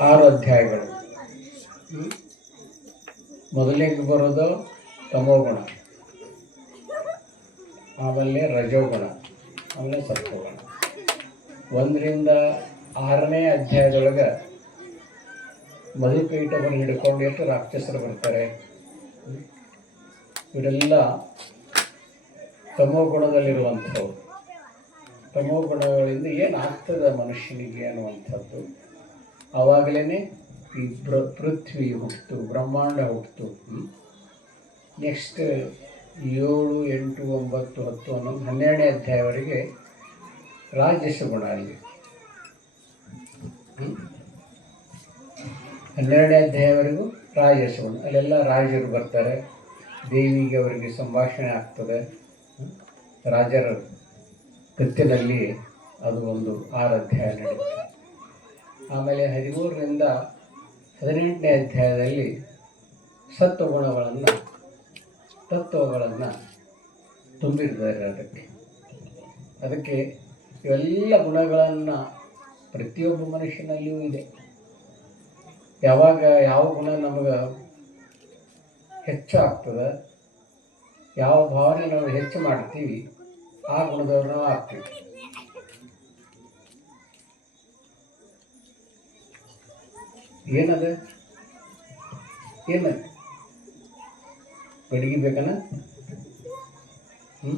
ಆರು ಅಧ್ಯಾಯಗಳು? ಮೊದಲಿಗೆ ಬರೋದು? ತಮೋಗುಣ. ಆಮೇಲೆ ರಜೋಗುಣ. ಆಮೇಲೆ ಸತ್ವಗುಣ. ಒಂದರಿಂದ ಆರನೇ ಅಧ್ಯಾಯದೊಳಗೆ ಮಧುಪೀಠವನ್ನು ಹಿಡ್ಕೊಂಡು ಎಷ್ಟು ರಾಕ್ಷಸರು ಬರ್ತಾರೆ? ಇವರೆಲ್ಲ ತಮೋಗುಣದಲ್ಲಿರುವಂಥವ್ರು. ತಮೋಗುಣಗಳಿಂದ ಏನಾಗ್ತದೆ ಮನುಷ್ಯನಿಗೆ ಅನ್ನುವಂಥದ್ದು? ಆವಾಗಲೇ ಈ ಪೃಥ್ವಿ ಹುಟ್ಟಿತು ಬ್ರಹ್ಮಾಂಡ ಹುಟ್ಟಿತು ನೆಕ್ಸ್ಟ್ ಏಳು, ಎಂಟು, ಒಂಬತ್ತು, ಹತ್ತು ಹನ್ನೊಂದು ಹನ್ನೆರಡನೇ ಅಧ್ಯಾಯವರೆಗೆ ರಾಜಸ ಗುಣ ಅಲ್ಲಿ? ಹನ್ನೆರಡನೇ ಅಧ್ಯಾಯವರೆಗೂ ರಾಜಸ ಗುಣ. ಅಲ್ಲೆಲ್ಲ ರಾಜರು ಬರ್ತಾರೆ. ದೇವಿಗೆ ಅವರಿಗೆ ಸಂಭಾಷಣೆ ಆಗ್ತದೆ. ರಾಜರ ಕತ್ತಿನಲ್ಲಿ ಅದು ಒಂದು ಆರು ಅಧ್ಯಾಯ ನಡೆಯುತ್ತೆ. ಆಮೇಲೆ ಹದಿಮೂರರಿಂದ ಹದಿನೆಂಟನೇ ಅಧ್ಯಾಯದಲ್ಲಿ ಸತ್ವಗುಣಗಳನ್ನು, ತತ್ವಗಳನ್ನು ತುಂಬಿರ್ತಾರೆ ಅದಕ್ಕೆ. ಅದಕ್ಕೆ ಇವೆಲ್ಲ ಗುಣಗಳನ್ನು ಪ್ರತಿಯೊಬ್ಬ ಮನುಷ್ಯನಲ್ಲಿಯೂ ಇದೆ. ಯಾವಾಗ ಯಾವ ಗುಣ ನಮಗೆ ಹೆಚ್ಚಾಗ್ತದೆ, ಯಾವ ಭಾವನೆ ನಾವು ಹೆಚ್ಚು ಮಾಡ್ತೀವಿ, ಆ ಗುಣದವ್ರು ನಾವು ಆಗ್ತೀವಿ. ಏನದ? ಏನು ಗಡಿಗೆ ಬೇಕನ ಹ್ಞೂ